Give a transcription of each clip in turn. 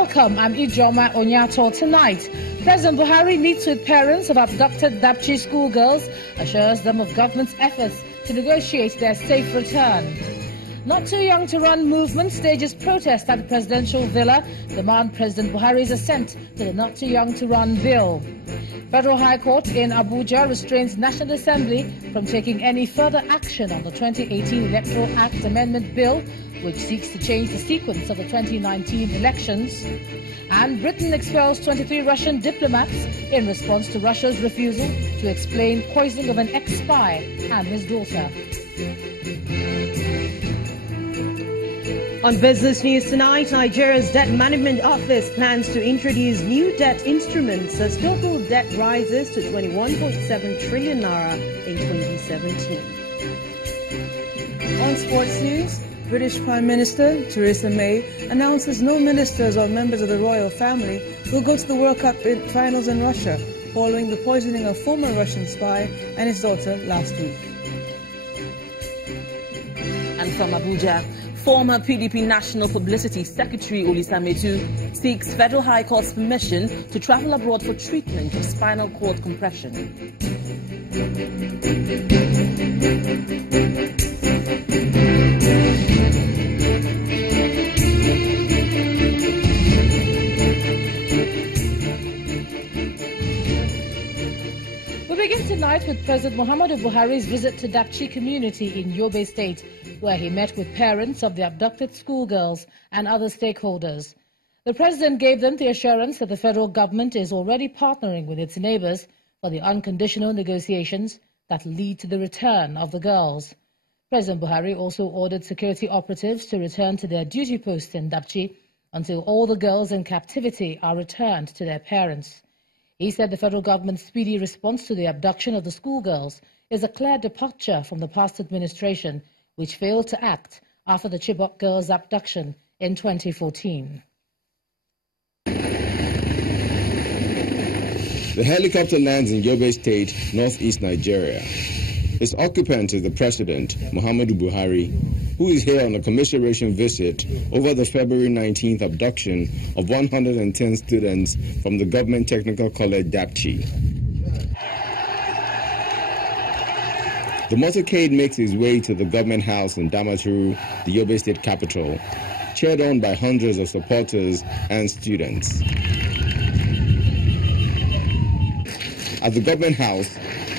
Welcome, I'm Ijoma Onyato. Tonight, President Buhari meets with parents of abducted Dapchi schoolgirls, assures them of government's efforts to negotiate their safe return. Not Too Young to Run movement stages protest at the presidential villa, demand President Buhari's assent to the Not Too Young to Run bill. Federal High Court in Abuja restrains National Assembly from taking any further action on the 2018 Electoral Act Amendment Bill, which seeks to change the sequence of the 2019 elections. And Britain expels 23 Russian diplomats in response to Russia's refusal to explain poisoning of an ex-spy and his daughter. On Business News tonight, Nigeria's Debt Management Office plans to introduce new debt instruments as total debt rises to 21.7 trillion naira in 2017. On sports news, British Prime Minister Theresa May announces no ministers or members of the royal family will go to the World Cup finals in Russia, following the poisoning of former Russian spy and his daughter last week. And from Abuja, former PDP National Publicity Secretary Olisa Metu seeks Federal High Court's permission to travel abroad for treatment of spinal cord compression. We begin tonight with President Muhammadu Buhari's visit to Dapchi community in Yobe State, where he met with parents of the abducted schoolgirls and other stakeholders. The president gave them the assurance that the federal government is already partnering with its neighbors for the unconditional negotiations that lead to the return of the girls. President Buhari also ordered security operatives to return to their duty posts in Dapchi until all the girls in captivity are returned to their parents. He said the federal government's speedy response to the abduction of the schoolgirls is a clear departure from the past administration, which failed to act after the Chibok girls' abduction in 2014. The helicopter lands in Yobe State, northeast Nigeria. Its occupant is the President, Muhammadu Buhari, who is here on a commiseration visit over the February 19th abduction of 110 students from the Government Technical College, Dapchi. The motorcade makes its way to the government house in Damaturu, the Yobe State capital, cheered on by hundreds of supporters and students. At the government house,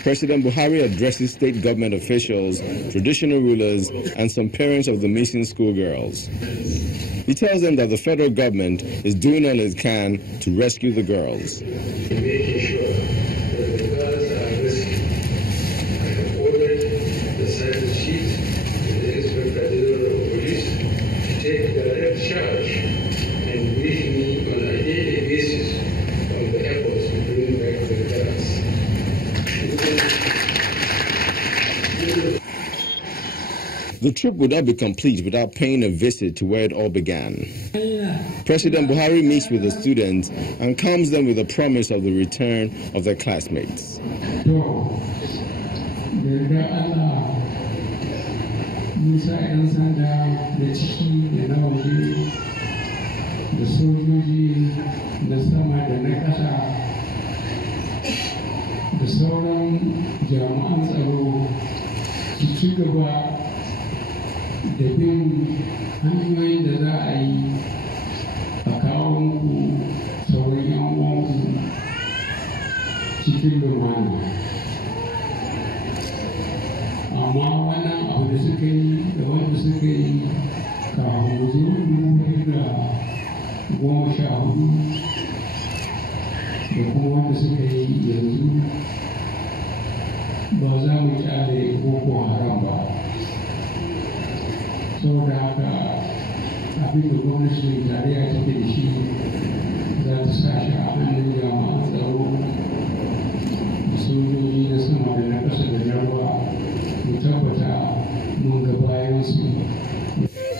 President Buhari addresses state government officials, traditional rulers, and some parents of the missing schoolgirls. He tells them that the federal government is doing all it can to rescue the girls. Making sure that the girls are rescued. I have ordered the silent sheet to the Inspector General of Police to take direct charge and brief me on a daily basis on the efforts to bring back the girls. The trip would not be complete without paying a visit to where it all began. President Buhari meets with the students and calms them with a promise of the return of their classmates. Da bin hanyoyin da za a yi a kawo muku sauran yan uwanku cikin lumana. Amma wannan abu da suka yi da wanda suka yi kafin mu zo 2014 da kuma wanda suka yi yanzu ba za mu kyale Boko Haram ba. Saboda haka abin da gwamnatin tarayya take da shi za ta sa shi a hannun jami'an tsaro da sojoji na sama da na ƙasa da na ruwa mu tabbata mun ga bayansu.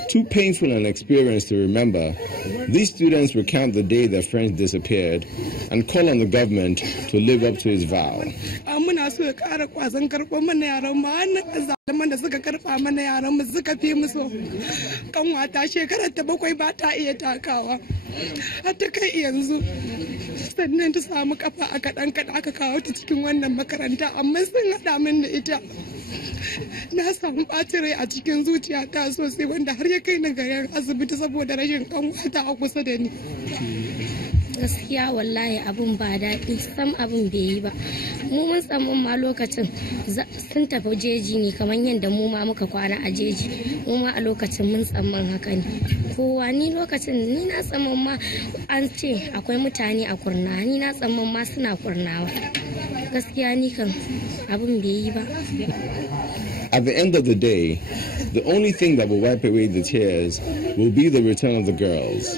Too painful an experience to remember, these students recount the day their friends disappeared and call on the government to live up to its vow. Muna so ya ƙara kwazon karɓar mana yaran mu hannun azzaluman da suka karɓa mana yaran mu suka fi musu kanwata shekarar ta 7 ba ta iya takawa. har ta kai yanzu sannan ta samu kafa a kaɗan aka kawo ta cikin wannan makaranta amma sun haɗa min da ita. Na samu ɓacin rai a cikin zuciyata sosai wanda har ya kai ni ga asibiti saboda rashin kanwata a kusa da ni. Gaskiya wallahi abun ba daɗi sam abun bai yi ba. Mu mun tsamman ma lokacin sun tafi jeji ne kamar yadda mu ma muka kwana a jeji. Mu ma a lokacin mun tsamman haka ne. Kowa ni lokacin ni na tsamman ma an ce akwai mutane a kurna, ni na tsamman ma suna kurnawa. Gaskiya ni kan abun bai yi ba. At the end of the day, the only thing that will wipe away the tears will be the return of the girls,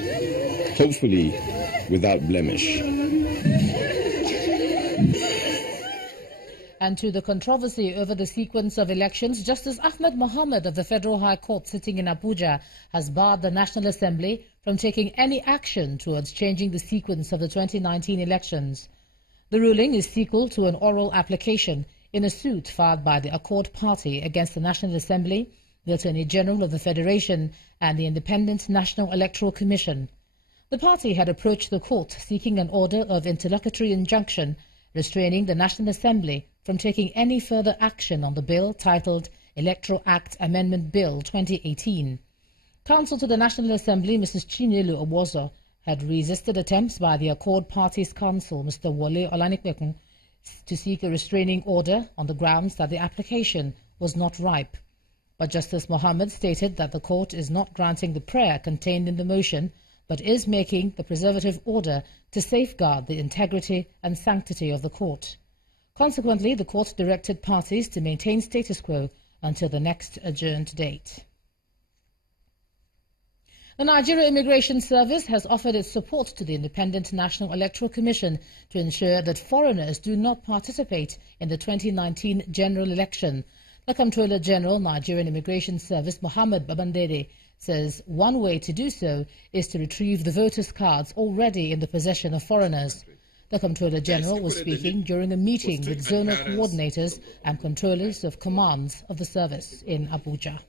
hopefully without blemish. And to the controversy over the sequence of elections, Justice Ahmed Mohammed of the Federal High Court sitting in Abuja has barred the National Assembly from taking any action towards changing the sequence of the 2019 elections. The ruling is sequel to an oral application in a suit filed by the Accord Party against the National Assembly, the Attorney General of the Federation and the Independent National Electoral Commission. The party had approached the court seeking an order of interlocutory injunction restraining the National Assembly from taking any further action on the bill titled Electoral Act Amendment Bill 2018. Counsel to the National Assembly, Mrs. Chinyelu Obozo, had resisted attempts by the Accord Party's counsel, Mr. Wole Olanikbekun, to seek a restraining order on the grounds that the application was not ripe. But Justice Mohammed stated that the court is not granting the prayer contained in the motion, but is making the preservative order to safeguard the integrity and sanctity of the court. Consequently, the court directed parties to maintain status quo until the next adjourned date. The Nigeria Immigration Service has offered its support to the Independent National Electoral Commission to ensure that foreigners do not participate in the 2019 general election. The Comptroller General, Nigerian Immigration Service, Mohammed Babandere, says one way to do so is to retrieve the voters' cards already in the possession of foreigners. The Comptroller General was speaking during a meeting with zonal coordinators and controllers of commands of the service in Abuja.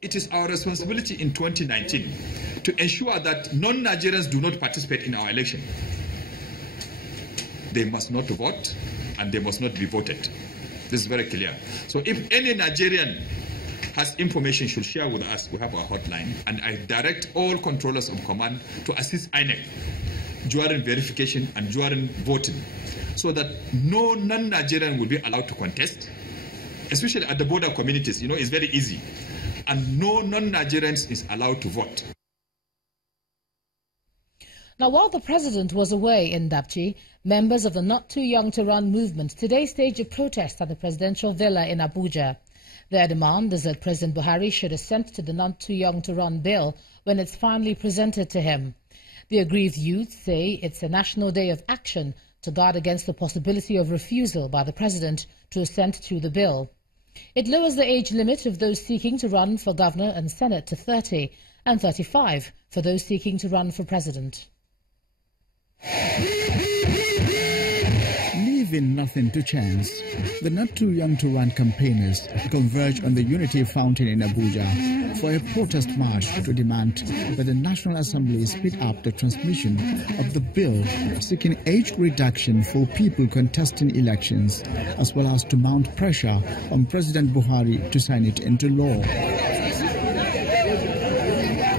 It is our responsibility in 2019 to ensure that non-Nigerians do not participate in our election. They must not vote and they must not be voted. This is very clear. So if any Nigerian has information, should share with us. We have our hotline, and I direct all controllers of command to assist INEC during verification and during voting, so that no non-Nigerian will be allowed to contest, especially at the border communities. You know, it's very easy, and no non-Nigerians is allowed to vote. Now, while the president was away in Dapchi, members of the Not Too Young to Run movement today staged a protest at the presidential villa in Abuja. Their demand is that President Buhari should assent to the Not Too Young to Run bill when it's finally presented to him. The aggrieved youth say it's a national day of action to guard against the possibility of refusal by the president to assent to the bill. It lowers the age limit of those seeking to run for governor and senate to 30 and 35 for those seeking to run for president. Leaving nothing to chance, the Not Too Young to Run campaigners converged on the Unity Fountain in Abuja for a protest march to demand that the National Assembly speed up the transmission of the bill seeking age reduction for people contesting elections, as well as to mount pressure on President Buhari to sign it into law.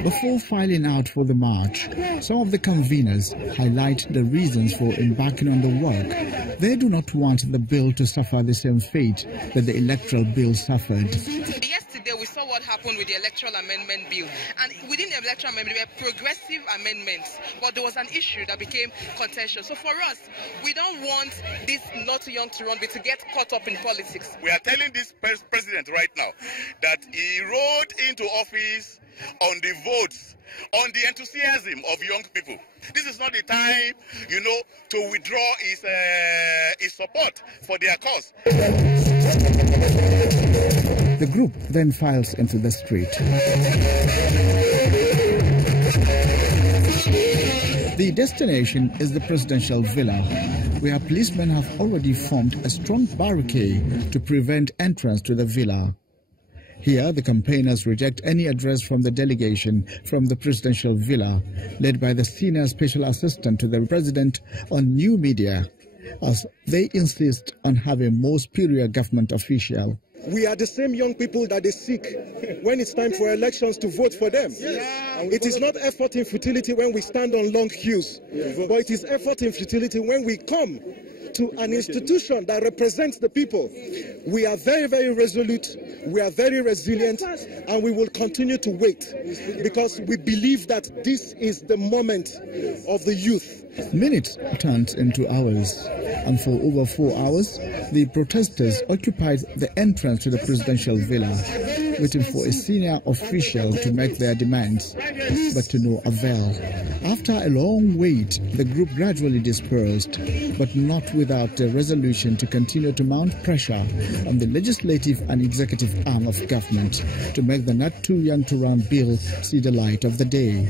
Before filing out for the march, some of the conveners highlight the reasons for embarking on the work. They do not want the bill to suffer the same fate that the electoral bill suffered. Yesterday we saw what happened with the electoral amendment bill, and within the electoral amendment there were progressive amendments, but there was an issue that became contentious. So for us, we don't want this Not Too Young to Run bill to get caught up in politics. We are telling this president right now that he rode into office on the votes, on the enthusiasm of young people. This is not the time, to withdraw his support for their cause. The group then files into the street. The destination is the presidential villa, where policemen have already formed a strong barricade to prevent entrance to the villa. Here, the campaigners reject any address from the delegation from the presidential villa, led by the senior special assistant to the president on new media, as they insist on having more superior government official. We are the same young people that they seek when it's time for elections to vote for them. It is not effort in futility when we stand on long queues, but it is effort in futility when we come to an institution that represents the people. We are very, very resolute, we are very resilient, and we will continue to wait because we believe that this is the moment of the youth. Minutes turned into hours, and for over 4 hours, the protesters occupied the entrance to the presidential villa, waiting for a senior official to make their demands, but to no avail. After a long wait, the group gradually dispersed, but not without a resolution to continue to mount pressure on the legislative and executive arm of government to make the Not Too Young to Run bill see the light of the day.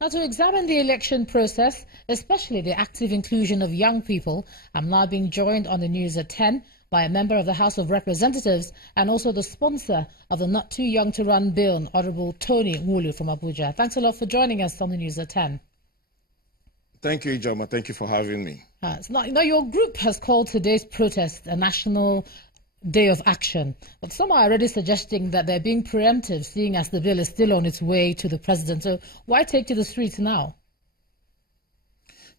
Now, to examine the election process, especially the active inclusion of young people, I'm now being joined on the news at 10 by a member of the House of Representatives and also the sponsor of the Not Too Young to Run bill, Honorable Tony Wulu from Abuja. Thanks a lot for joining us on the news at 10. Thank you, Ijoma. Thank you for having me. Now, your group has called today's protest a national day of action, but some are already suggesting that they're being preemptive, seeing as the bill is still on its way to the president. So why take to the streets now?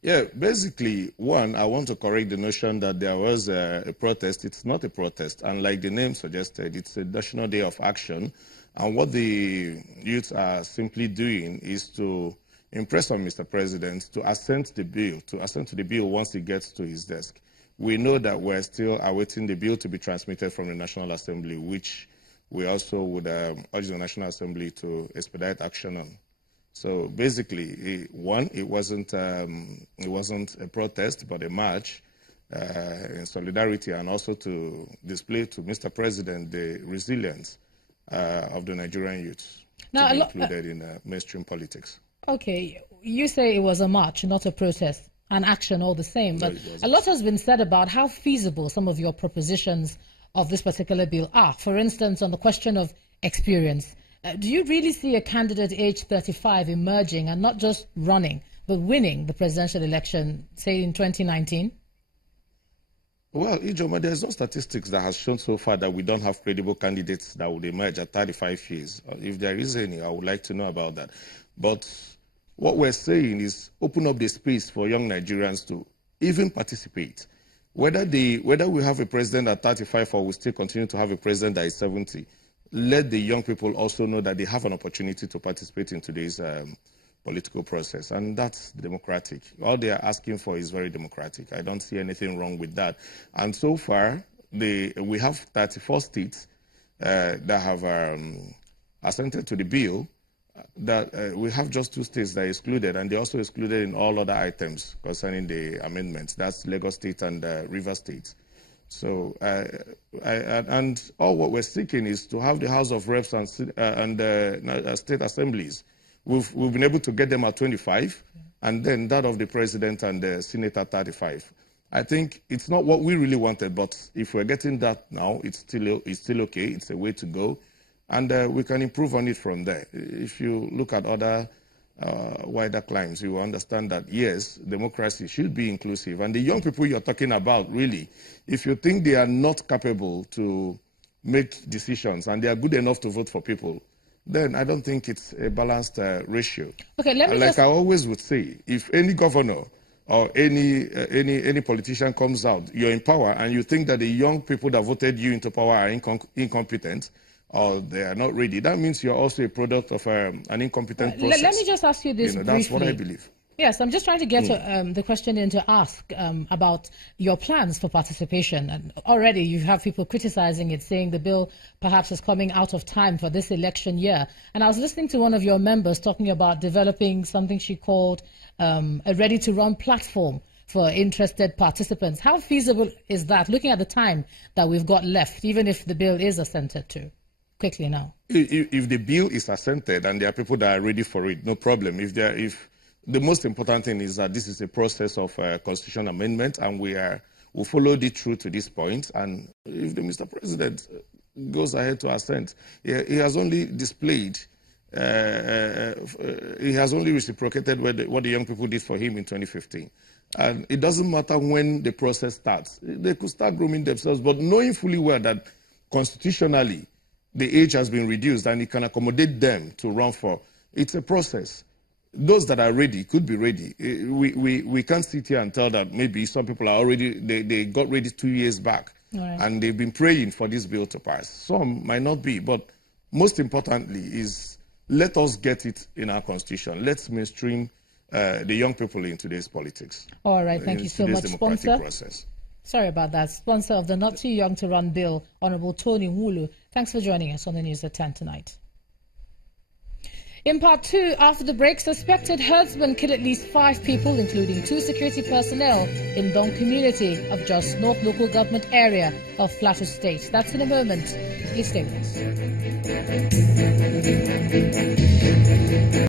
Yeah, basically, one, I want to correct the notion that there was a protest. It's not a protest. And like the name suggested, it's a national day of action. And what the youths are simply doing is to impress on Mr. President to assent to the bill once he gets to his desk. We know that we're still awaiting the bill to be transmitted from the National Assembly, which we also would urge the National Assembly to expedite action on. So basically, one, it wasn't a protest, but a march in solidarity, and also to display to Mr. President the resilience of the Nigerian youth now, to be included in mainstream politics. Okay, you say it was a march, not a protest. An action all the same, but a lot has been said about how feasible some of your propositions of this particular bill are. For instance, on the question of experience, do you really see a candidate age 35 emerging and not just running, but winning the presidential election, say in 2019? Well, Ijoma, there's no statistics that has shown so far that we don't have credible candidates that would emerge at 35 years. If there is any, I would like to know about that. But what we're saying is open up the space for young Nigerians to even participate. Whether we have a president at 35 or we still continue to have a president that is 70, let the young people also know that they have an opportunity to participate in today's political process. And that's democratic. All they are asking for is very democratic. I don't see anything wrong with that. And so far, we have 34 states that have assented to the bill. That we have just 2 states that are excluded, and they're also excluded in all other items concerning the amendments. That's Lagos State and River State. So, and all what we're seeking is to have the House of Reps and state assemblies. We've been able to get them at 25, and then that of the president and the Senate at 35. I think it's not what we really wanted, but if we're getting that now, it's still okay. It's a way to go. And we can improve on it from there. If you look at other wider climes, you will understand that, yes, democracy should be inclusive. And the young people you're talking about, really, if you think they are not capable to make decisions and they are good enough to vote for people, then I don't think it's a balanced ratio. Okay, let me like I always would say, if any governor or any politician comes out, you're in power, and you think that the young people that voted you into power are incompetent, or they are not ready, that means you're also a product of an incompetent process. Let me just ask you this briefly. That's what I believe. Yes, I'm just trying to get the question in to ask about your plans for participation. And already you have people criticizing it, saying the bill perhaps is coming out of time for this election year. And I was listening to one of your members talking about developing something she called a ready-to-run platform for interested participants. How feasible is that, looking at the time that we've got left, even if the bill is assented to? Quickly now. If the bill is assented and there are people that are ready for it, no problem. The most important thing is that this is a process of constitutional amendment, and we are we followed it through to this point, and if the Mr. President goes ahead to assent, he has only displayed, he has only reciprocated what the young people did for him in 2015. And it doesn't matter when the process starts. They could start grooming themselves, but knowing fully well that constitutionally the age has been reduced and it can accommodate them to run for, it's a process. Those that are ready could be ready. We can't sit here and tell that maybe some people are already, they got ready 2 years back. Right. And they've been praying for this bill to pass. Some might not be, but most importantly is let us get it in our constitution. Let's mainstream the young people in today's politics. All right, thank you so much, sponsor. Process. Sorry about that. Sponsor of the Not Too Young to Run bill, Honorable Tony Nwulu. Thanks for joining us on the news at 10 tonight. In part 2, after the break, suspected herdsman killed at least 5 people, including 2 security personnel in Dong community of Jos North local government area of Plateau State. That's in a moment. Please stay with us.